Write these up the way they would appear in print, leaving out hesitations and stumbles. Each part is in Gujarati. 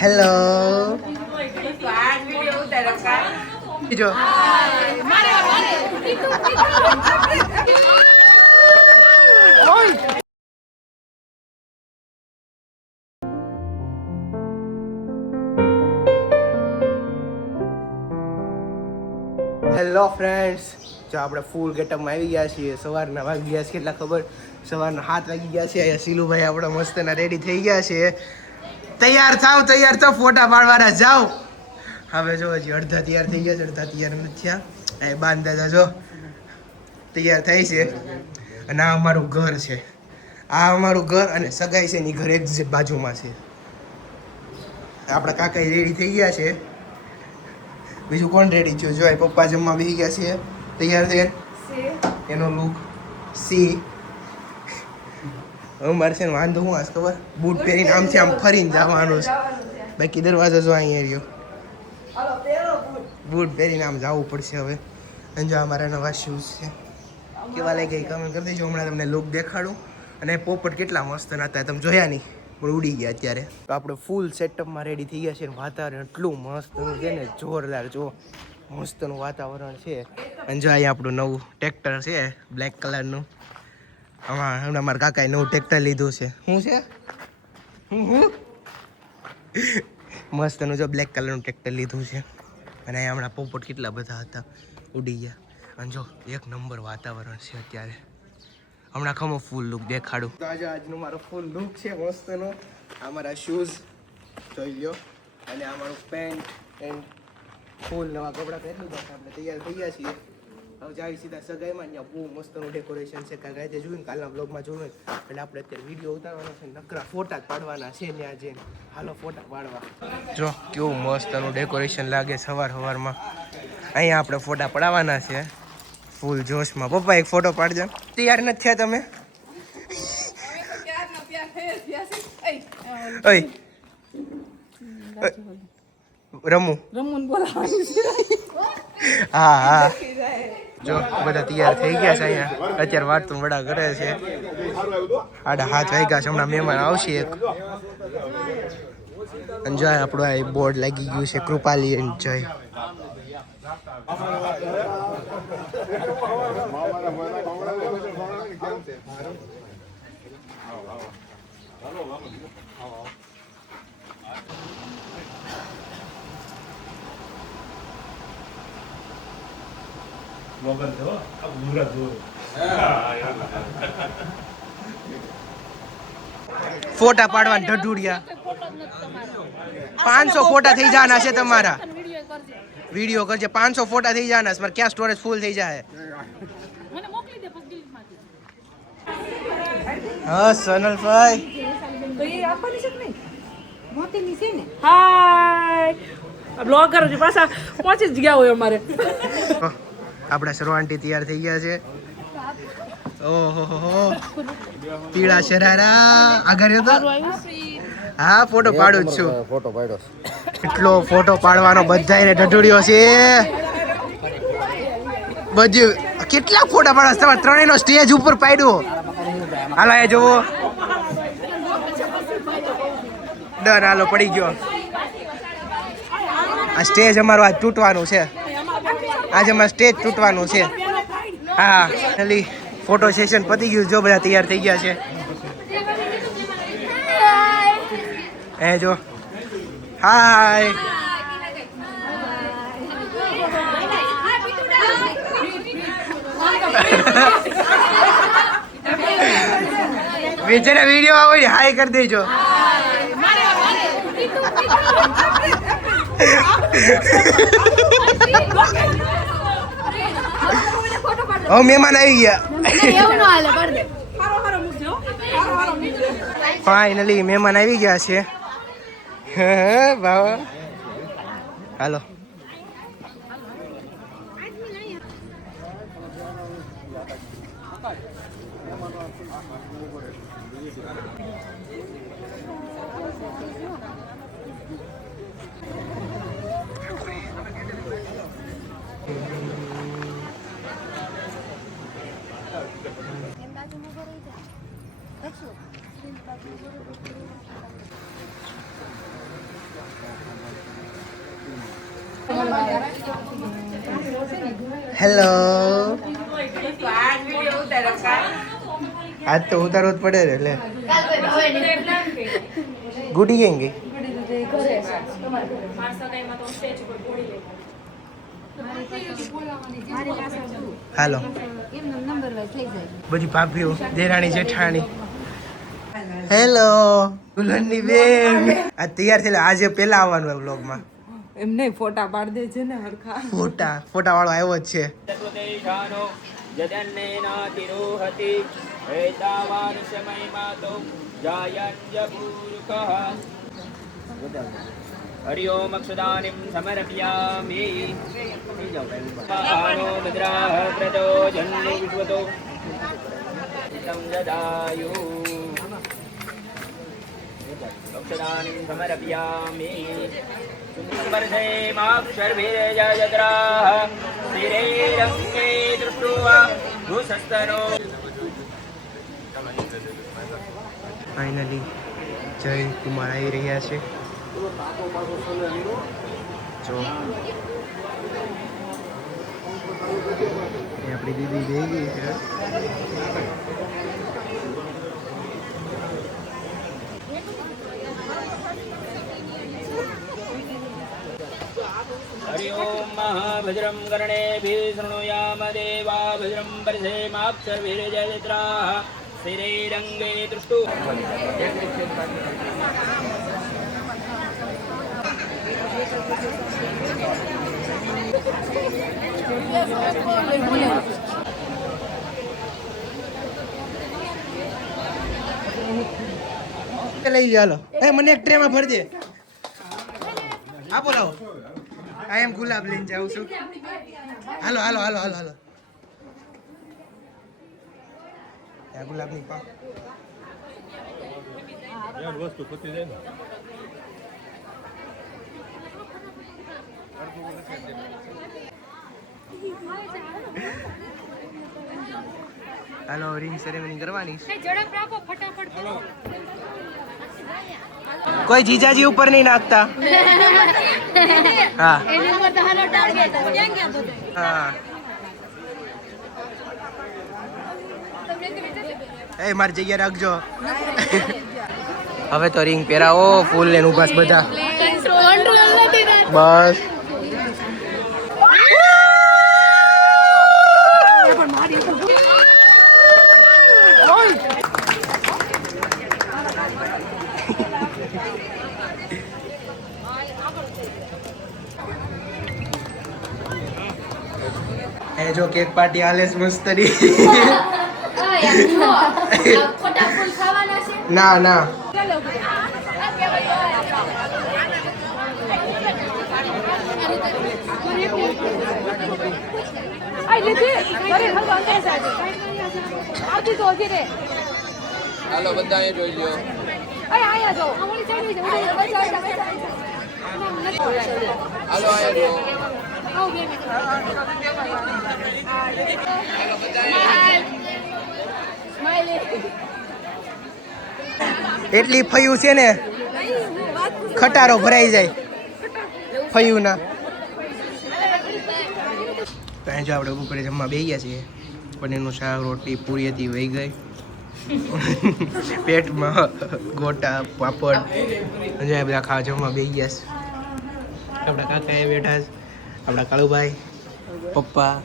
હેલો જો હેલો ફ્રેન્ડ્સ, જો આપણે ફૂલ ગેટઅપમાં આવી ગયા છીએ. સવારના વાગી ગયા છે કેટલા ખબર? સવારના 7 વાગી ગયા છે. અહીંયા સીલુભાઈ આપણા મસ્તના રેડી થઈ ગયા છે. તૈયાર થાવ, ફોટા પાડવાના જાઓ. હવે જો હજી અડધા તૈયાર થઈ ગયા છે, અડધા તૈયાર નથી થયા. એ બાંધ દાદા જો તૈયાર થાય છે. અને આ અમારું ઘર છે, આ અમારું ઘર અને સગાઈ છે એની ઘર એક્ઝેક્ટ બાજુમાં છે. આપણા કાકા રેડી થઈ ગયા છે. બીજું કોણ રેડી થયું? જો પપ્પા જમવા બેસી ગયા છે. તૈયાર થયા એનો લુક સી. અમારે છે ને વાંધો હું આજ ખબર, બૂટ પહેરીને આમથી આમ ફરીને જવાનું છે. બાકી દરવાજો જો અહીંયા રહ્યો, બૂટ પહેરીને આમ જવું પડશે હવે. અને જો અમારા નવા શૂઝ છે, કેવા લાગે કમેન્ટ કરી દેજો. હમણાં તમને લુક દેખાડું. અને પોપટ કેટલા મસ્ત હતા, તમે જોયા નહીં પણ ઉડી ગયા અત્યારે. તો આપણે ફૂલ સેટઅપમાં રેડી થઈ ગયા છે. વાતાવરણ એટલું મસ્ત છે ને, જોરદાર. જો મસ્તનું વાતાવરણ છે. અને જો અહીંયા આપણું નવું ટ્રેક્ટર છે બ્લેક કલરનું. હમણાં મારા કાકાએ નવું ટ્રેક્ટર લીધું છે. શું છે? મસ્તનું જો બ્લેક કલરનું ટ્રેક્ટર લીધું છે. અને અહીંયા હમણાં પોપટ કેટલા બધા હતા, ઉડી ગયા. અને જો એક નંબર વાતાવરણ છે અત્યારે. હમણાં ખમો ફૂલ લુક દેખાડું. તો આજનું મારો ફૂલ લુક છે મસ્તનો. આ મારા શૂઝ જોઈ લો, અને આ મારું પેન્ટ એન્ડ ફૂલ નવા કપડાં પહેરલું તો આપણે તૈયાર થઈ ગયા છીએ. હવે જાય સીધા સગાઈમાં. ત્યાં બહુ મસ્તનું ડેકોરેશન છે. કાલ રાતે જોયું ને, કાલના બ્લોગમાં જોયું એટલે આપણે અત્યારે વિડીયો ઉતારવાનો છે. નકરા ફોટા જ પાડવાના છે ત્યાં જઈને. હાલો ફોટા પાડવા. જો કેવું મસ્તનું ડેકોરેશન લાગે સવારમાં. અહીંયા આપણે ફોટા પડાવવાના છે ફૂલ જોશમાં. પપ્પા એક ફોટો પાડજો. તૈયાર નથી થયા તમે? રમું હા જો બધા તૈયાર થઈ ગયા છે. અહીંયા અત્યારે વાત તો વડા કરે છે. 7:30 વાગ્યા છે. હમણાં મહેમાન આવશે એક. અને જો આપણું આ બોર્ડ લાગી ગયું છે, કૃપાલી એન્ડ જય. ફોટા પાડવા ઢઢુડિયા 500 ફોટા થઈ જવાના છે તમારા. વિડીયો કરજે. 500 ફોટા થઈ જવાના છે. ક્યાં સ્ટોરેજ ફૂલ થઈ જાય. હા સોનલભાઈ બ્લોગર પાછા પહોંચી જ ગયા હોય અમારે. આપણા સર્વાંટી તૈયાર થઈ ગયા છે. ઓહો પીળા શરારા આગળ હતો. હા ફોટો પાડું જ છું. ફોટો પાડ્યો એટલો ફોટો પાડવાનો બધાને ઢઢુડિયો છે. બધું કેટલા ફોટા પાડવા તમારે? ત્રણેયનો સ્ટેજ ઉપર પાડ્યો. હાલો એ જોવો. ડર હાલો પડી ગયો. આ સ્ટેજ અમારું આજ તૂટવાનું છે. આજે અમારે સ્ટેજ તૂટવાનું છે. હા ખાલી ફોટો સેશન પતી ગયું. જો બધા તૈયાર થઈ ગયા છે. એ જો હાય. જેને વિડીયો આવે ને હાય કરી દેજો. હવે મહેમાન આવી ગયા. ફાઇનલી મહેમાન આવી ગયા છે. ભાવ હાલો. હેલો આજ તો ઉતારવો જ પડે ને એટલે ગુડી કેમ ગઈ હાલો બધી ભાભીઓ દેરાણી જેઠાણી હેલો દુલ્હનની બેન આ તૈયાર થયેલા આજે પેલા આવવાનું હોય વ્લોગમાં એમ નહીં ફોટા પાડ દે છે ને હરખા ફોટા વાળો આવ્યો જ છે हरि ओम अक्षदानिं समर्पयामि आनो मद्राः प्रदो जन्मो विश्वतो तं ददायु अक्षदानिं समर्पयामि सुंदरसे माक्षरभिर्जयद्राः स्थिरैरङ्गे दृष्ट्वा भूषस्तनो ફાઇનલી જય કુમાર આવી રહ્યા છે જો એ આપણી દીદી જઈ ગઈ છે हरि ओम महाभद्रं कर्णेभिः शृणुयाम देवा भद्रं परिसेमाक्षरभिर्जयद्राः स्थिरैरङ्गे दृष्टु લઈ ચાલો એ મને એક ટ્રે માં ભરજે આપો લાવો આ એમ ગુલાબ લઈને જાઉં છું હાલો હાલો હાલો હાલો હાલો આ ગુલાબની પા વસ્તુ પતી જાય ને હાલો રિંગ સેરેમની કરવાની છે ઝડપ રાખો ફટાફટ કરો કોઈ જીજાજી ઉપર નહીં નાખતા હા એની ઉપર તો હાલો ટાર્ગેટ ક્યાં ગયા તો હા એ મારી જગ્યા રાખજો હવે તો રિંગ પહેરાવો ફૂલ ને ઉભાસ બધા કંટ્રોલ નથી બસ એ જો કેક પાર્ટી હાલે છે મસ્તરી ખોટા ફૂલ ખાવાના છે ના ના આઈ લીધી ઘરે હલવા અંદર સાજે આવતી તો હજી રે હાલો બધા એ જોઈ લ્યો અરે આયા જો અમારી સાઈડ હાલો આયા જો આવ બે સ્માઈલ એટલી ફયું છે ને ખટારો ભરાઈ જાય ફયું ના જો આપણે બપોરે જમવા બેસી ગયા છીએ પનીરનું શાક રોટલી પૂરી હતી વહી ગઈ પેટમાં ગોટા પાપડ હજુ બધા ખાવા જમવા બેસી ગયા છે આપણા કાકા એ બેઠા છે આપણા કાળુભાઈ પપ્પા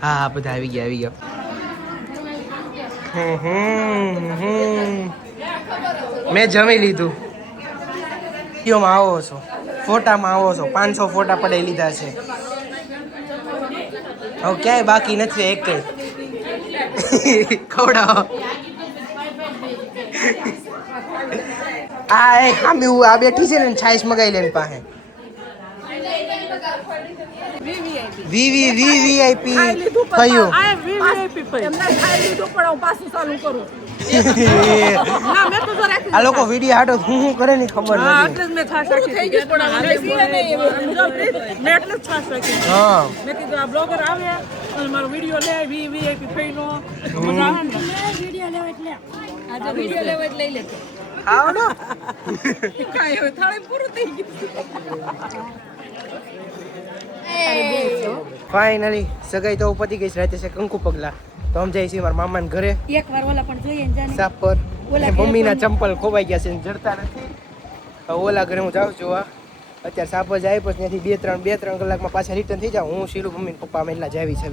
હા હા બધા આવી ગયા મેં જમી લીધું વિડીયોમાં આવો છો ફોટામાં આવો છો 500 ફોટા પડાવી લીધા છે હવે ક્યાંય બાકી નથી એક ખવડાવો આ એક હામી આ બેઠી છે ને છાઈસ મગાઈ લે પાસે વીવીઆઈપી કયું આ વીવીઆઈપી પર એમને ખાઈ લીધું પણ હું પાછું ચાલુ કરું ના મેં તો રાખી આ લોકો વિડીયો હાટો શું કરે ને ખબર હા નથી એટલે મેં છાશ રાખી થઈ ગયું પણ મેં એટલે જ છાશ રાખી હા મેં કીધું આ બ્લોગર આવ્યા અને મારો વિડીયો લે વીવીઆઈપી થઈનો મજા આવે ને વિડિયો લેવો એટલે આ જો વિડિયો લેવો એટલે લઈ લેતો આવડો કાંઈ હવે થાળી પૂરું થઈ ગયું ફાઇનલી સગાઈ તો પતી ગઈ છે, રાતે છે કંકુ પગલા. તો અમે જઈએ છીએ મારા મામાના ઘરે એક વાર ઓલા પણ જોઈએ ને જાને સાપ પર. ઓલા અને મમ્મીના ઘરે ચંપલ ખોવાઈ ગયા છે ને જડતા નથી. હવે ઓલા ઘરે હું જાઉં છું. અત્યારે સાપ જ આવી પછી ત્યાંથી બે ત્રણ કલાકમાં પાછા રિટર્ન થઈ જાઉં. હું શીલું મમ્મી પપ્પા અમે એટલા જ આવી છે.